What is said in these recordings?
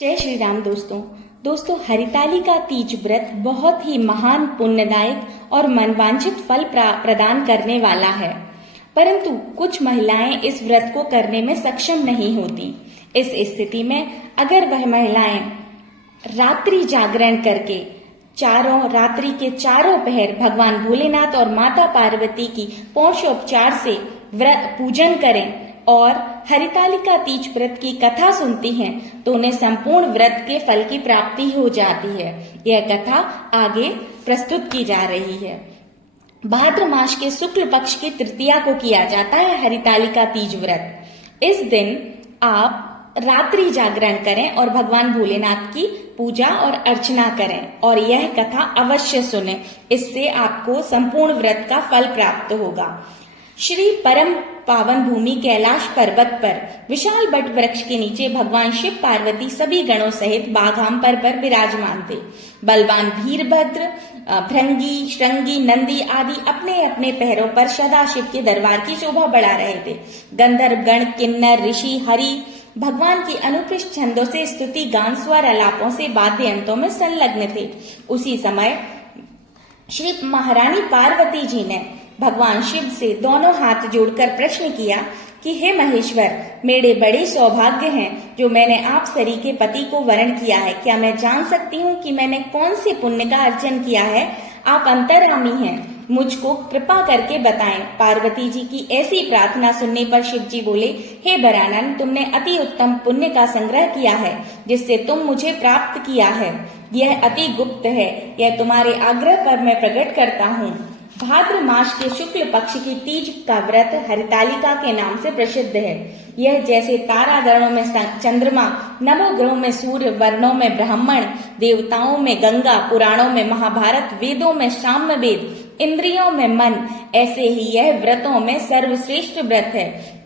जय श्री राम दोस्तों हरितालिका तीज व्रत बहुत ही महान पुण्यदायक और मनवांछित फल प्रदान करने वाला है। परंतु कुछ महिलाएं इस व्रत को करने में सक्षम नहीं होती। इस स्थिति में अगर वह महिलाएं रात्रि जागरण करके रात्रि के चारों पहर भगवान भोलेनाथ और माता पार्वती की पोषोपचार से व्रत पूजन करें और हरितालिका तीज व्रत की कथा सुनती हैं तो उन्हें संपूर्ण व्रत के फल की प्राप्ति हो जाती है। यह कथा आगे प्रस्तुत की जा रही है। भाद्र मास के शुक्ल पक्ष की तृतीया को किया जाता है हरितालिका तीज व्रत। इस दिन आप रात्रि जागरण करें और भगवान भोलेनाथ की पूजा और अर्चना करें और यह कथा अवश्य सुनें। इससे आपको संपूर्ण व्रत का फल प्राप्त होगा। श्री परम पावन भूमि कैलाश पर्वत पर विशाल बट वृक्ष के नीचे भगवान शिव पार्वती सभी गणों सहित बाघाम पर विराजमान थे। बलवान वीरभद्र, भृंगी, श्रृंगी, नंदी आदि अपने अपने पैरों पर सदाशिव के दरबार की शोभा बढ़ा रहे थे। गंधर्व गण, किन्नर, ऋषि, हरि भगवान की अनुकृष्ट छंदों से स्तुति गान, स्वर आलापों से वाद्य यंत्रों में संलग्न थे। उसी समय श्री महारानी पार्वती जी ने भगवान शिव से दोनों हाथ जोड़कर प्रश्न किया कि हे महेश्वर, मेरे बड़े सौभाग्य हैं जो मैंने आप सरी के पति को वरण किया है। क्या मैं जान सकती हूँ कि मैंने कौन से पुण्य का अर्जन किया है? आप अंतर्यामी हैं, मुझको कृपा करके बताएं। पार्वती जी की ऐसी प्रार्थना सुनने पर शिव जी बोले, हे बरानन, तुमने अति उत्तम पुण्य का संग्रह किया है जिससे तुम मुझे प्राप्त किया है। यह अति गुप्त है, यह तुम्हारे आग्रह पर मैं प्रकट करता हूँ। भाद्र मास के शुक्ल पक्ष की तीज का व्रत हरितालिका के नाम से प्रसिद्ध है। यह जैसे तारागणों में चंद्रमा, नवग्रहों में सूर्य, वर्णों में ब्राह्मण, देवताओं में गंगा, पुराणों में महाभारत, वेदों में सामवेद, इंद्रियों में मन, ऐसे ही यह व्रतों में सर्वश्रेष्ठ व्रत है।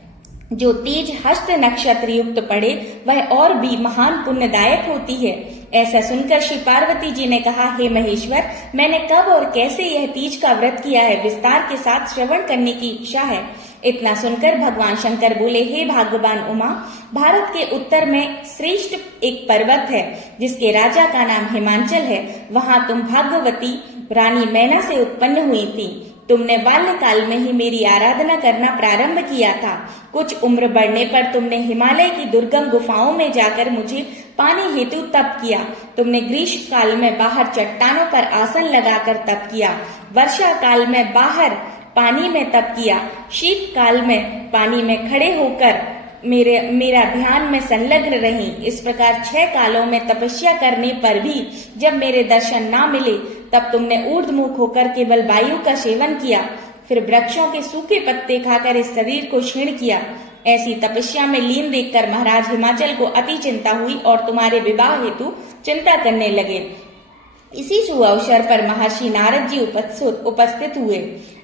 जो तीज हस्त नक्षत्र युक्त पड़े वह और भी महान पुण्यदायक होती है। ऐसा सुनकर श्री पार्वती जी ने कहा, हे महेश्वर, मैंने कब और कैसे यह तीज का व्रत किया है, विस्तार के साथ श्रवण करने की इच्छा है। इतना सुनकर भगवान शंकर बोले, हे भाग्यवान उमा, भारत के उत्तर में श्रेष्ठ एक पर्वत है जिसके राजा का नाम हिमांचल है। वहां तुम भाग्यवती रानी मैना से उत्पन्न हुई थी। तुमने बाल्यकाल में ही मेरी आराधना करना प्रारंभ किया था। कुछ उम्र बढ़ने पर तुमने हिमालय की दुर्गम गुफाओं में जाकर मुझे पानी हेतु तप किया। तुमने ग्रीष्म काल में बाहर चट्टानों पर आसन लगाकर तप किया। वर्षा काल में बाहर पानी में तप किया। शीत काल में पानी में खड़े होकर मेरा ध्यान में संलग्न रही। इस प्रकार 6 कालों में तपस्या करने पर भी जब मेरे दर्शन ना मिले तब तुमने ऊर्ध्वमुख होकर केवल वायु का सेवन किया। फिर वृक्षों के सूखे पत्ते खाकर इस शरीर को क्षीण किया। ऐसी तपस्या में लीन देखकर महाराज हिमाचल को अति चिंता हुई और तुम्हारे विवाह हेतु चिंता करने लगे। इसी शुभ अवसर पर महर्षि नारद जी उपस्थित हुए।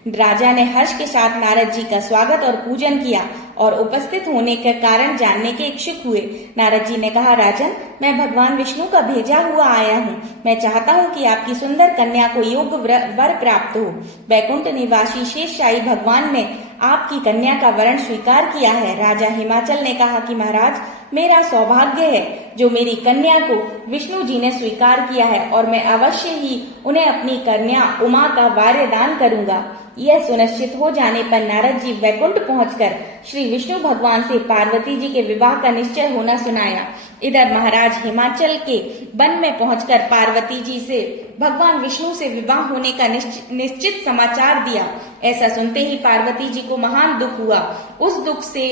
राजा ने हर्ष के साथ नारद जी का स्वागत और पूजन किया और उपस्थित होने के कारण जानने के इच्छुक हुए। नारद जी ने कहा, राजन, मैं भगवान विष्णु का भेजा हुआ आया हूँ। मैं चाहता हूँ कि आपकी सुंदर कन्या को योग्य वर प्राप्त हो। वैकुंठ निवासी शेषशाही भगवान ने आपकी कन्या का वरण स्वीकार किया है। राजा हिमाचल ने कहा कि महाराज, मेरा सौभाग्य है जो मेरी कन्या को विष्णु जी ने स्वीकार किया है और मैं अवश्य ही उन्हें अपनी कन्या उमा का वार्य दान करूंगा। यह सुनिश्चित हो जाने पर नारद जी वैकुंठ पहुंचकर श्री विष्णु भगवान से पार्वती जी के विवाह का निश्चय होना सुनाया। इधर महाराज हिमाचल के वन में पहुंचकर पार्वती जी से भगवान विष्णु से विवाह होने का निश्चित समाचार दिया। ऐसा सुनते ही पार्वती जी को महान दुख हुआ। उस दुख से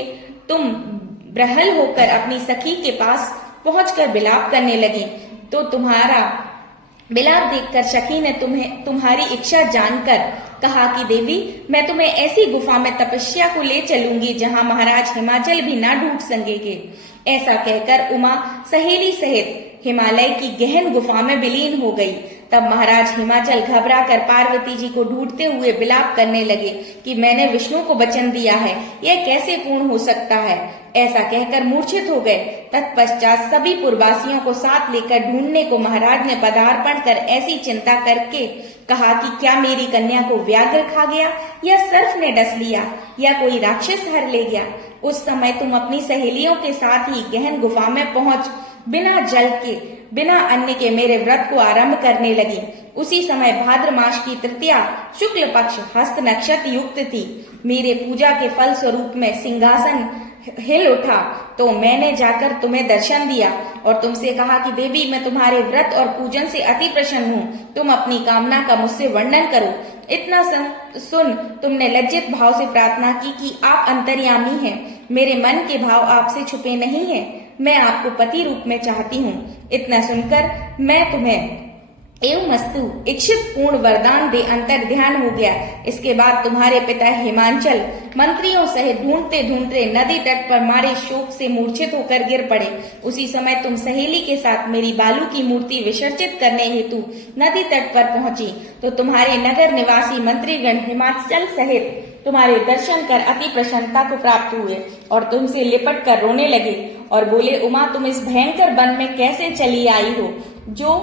तुम ब्रहल होकर अपनी सखी के पास पहुंचकर विलाप करने लगी। तो तुम्हारा विलाप देखकर सखी ने तुम्हारी इच्छा जानकर कहा कि देवी, मैं तुम्हें ऐसी गुफा में तपस्या को ले चलूंगी जहां महाराज हिमाचल भी ना ढूंढ सकेंगे। ऐसा कहकर उमा सहेली सहित हिमालय की गहन गुफा में विलीन हो गई। तब महाराज हिमाचल घबराकर पार्वती जी को ढूंढते हुए विलाप करने लगे कि मैंने विष्णु को वचन दिया है, यह कैसे पूर्ण हो सकता है। ऐसा कहकर मूर्छित हो गए। तत्पश्चात सभी पुरवासियों को साथ लेकर ढूंढने को महाराज ने पदार्पण कर ऐसी चिंता करके कहा कि क्या मेरी कन्या को व्याघ्र खा गया या सर्प ने डस लिया या कोई राक्षस हर ले गया। उस समय तुम अपनी सहेलियों के साथ ही गहन गुफा में पहुंच बिना जल के बिना अन्न के मेरे व्रत को आरंभ करने लगी। उसी समय भाद्र मास की तृतीया शुक्ल पक्ष हस्त नक्षत्र युक्त थी। मेरे पूजा के फल स्वरूप में सिंहासन हिल उठा तो मैंने जाकर तुम्हें दर्शन दिया और तुमसे कहा कि देवी, मैं तुम्हारे व्रत और पूजन से अति प्रसन्न हूँ। तुम अपनी कामना का मुझसे वर्णन करो। इतना सुन तुमने लज्जित भाव से प्रार्थना की कि आप अंतर्यामी हैं। मेरे मन के भाव आपसे छुपे नहीं हैं। मैं आपको पति रूप में चाहती हूँ। इतना सुनकर मैं तुम्हें एवं मस्तु इच्छित पूर्ण वरदान दे अंतर ध्यान हो गया। इसके बाद तुम्हारे पिता हिमांचल मंत्रियों सहित ढूंढते ढूंढते नदी तट पर मारे शोक से मूर्छित होकर गिर पड़े। उसी समय तुम सहेली के साथ मेरी बालू की मूर्ति विसर्जित करने हेतु नदी तट पर पहुंची तो तुम्हारे नगर निवासी मंत्रीगण हिमाचल सहित तुम्हारे दर्शन कर अति प्रसन्नता को प्राप्त हुए और तुमसे लिपट कर रोने लगे और बोले, उमा, तुम इस भयंकर वन में कैसे चली आई हो जो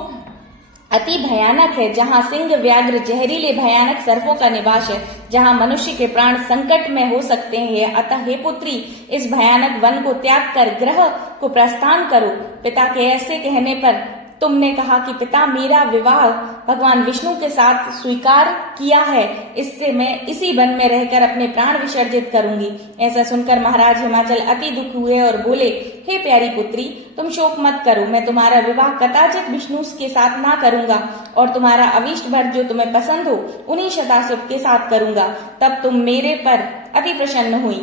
अति भयानक है, जहाँ सिंह व्याघ्र जहरीले भयानक सर्पों का निवास है, जहाँ मनुष्य के प्राण संकट में हो सकते हैं। अतः हे पुत्री, इस भयानक वन को त्याग कर ग्रह को प्रस्थान करो। पिता के ऐसे कहने पर तुमने कहा कि पिता, मेरा विवाह भगवान विष्णु के साथ स्वीकार किया है, इससे मैं इसी वन में रहकर अपने प्राण विसर्जित करूंगी। ऐसा सुनकर महाराज हिमाचल अति दुख हुए और बोले, हे प्यारी पुत्री, तुम शोक मत करो। मैं तुम्हारा विवाह कदाचित विष्णु के साथ ना करूंगा और तुम्हारा अविष्ट भर जो तुम्हें पसंद हो उन्हीं शताशुभ के साथ करूंगा। तब तुम मेरे पर अति प्रसन्न हुई।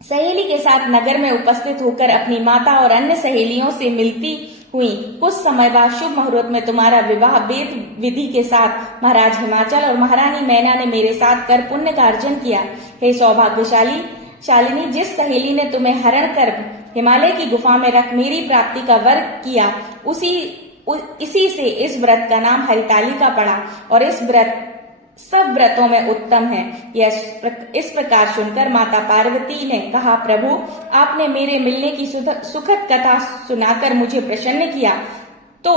सहेली के साथ नगर में उपस्थित होकर अपनी माता और अन्य सहेलियों से मिलती हुई। कुछ समय बाद शुभ मुहूर्त में तुम्हारा विवाह वेद विधि के साथ महाराज हिमाचल और महारानी मैना ने मेरे साथ कर पुण्य का अर्जन किया। हे सौभाग्यशालिनी, जिस सहेली ने तुम्हें हरण कर हिमालय की गुफा में रख मेरी प्राप्ति का वर किया, इसी से इस व्रत का नाम हरितालिका पड़ा और इस व्रत सब व्रतों में उत्तम है। इस प्रकार सुनकर माता पार्वती ने कहा, प्रभु, आपने मेरे मिलने की सुखद कथा सुनाकर मुझे प्रसन्न किया, तो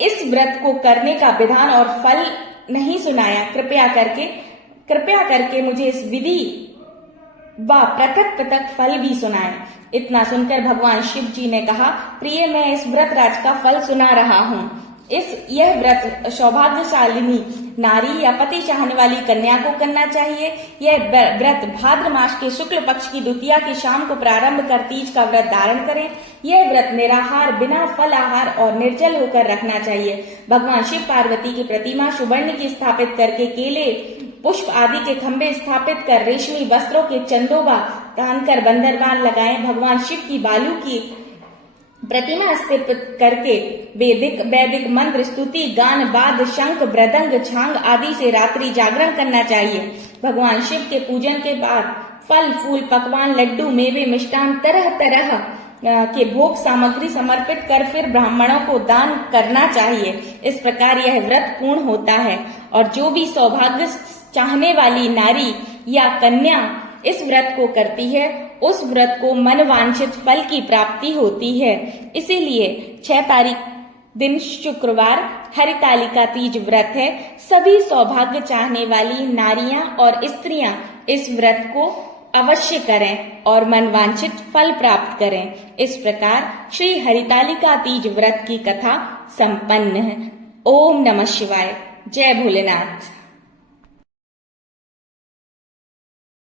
इस व्रत को करने का विधान और फल नहीं सुनाया। कृपया करके मुझे इस विधि व पृथक पृथक फल भी सुनाए। इतना सुनकर भगवान शिव जी ने कहा, प्रिय, मैं इस व्रत राज का फल सुना रहा हूँ। यह व्रत सौभाग्यशालिनी नारी या पति चाहने वाली कन्या को करना चाहिए। यह व्रत भाद्र मास के शुक्ल पक्ष की द्वितीया की शाम को प्रारंभ कर तीज का व्रत धारण करें। यह व्रत निराहार, बिना फल आहार और निर्जल होकर रखना चाहिए। भगवान शिव पार्वती की प्रतिमा सुवर्ण की स्थापित करके केले पुष्प आदि के खंभे स्थापित कर रेशमी वस्त्रों के चंदोबा बांधकर बंदरबान लगाएं। भगवान शिव की बालू की प्रतिमा स्थापित करके वैदिक मंत्र, स्तुति, गान, वाद्य, शंख, मृदंग, झांग आदि से रात्रि जागरण करना चाहिए। भगवान शिव के पूजन के बाद फल फूल, पकवान, लड्डू, मेवे, मिष्टान, तरह तरह के भोग सामग्री समर्पित कर फिर ब्राह्मणों को दान करना चाहिए। इस प्रकार यह व्रत पूर्ण होता है और जो भी सौभाग्य चाहने वाली नारी या कन्या इस व्रत को करती है, उस व्रत को मनवांछित फल की प्राप्ति होती है। इसीलिए 6 तारीख दिन शुक्रवार हरितालिका तीज व्रत है। सभी सौभाग्य चाहने वाली नारियां और स्त्रियां इस व्रत को अवश्य करें और मनवांछित फल प्राप्त करें। इस प्रकार श्री हरितालिका तीज व्रत की कथा संपन्न है। ओम नमः शिवाय। जय भोलेनाथ।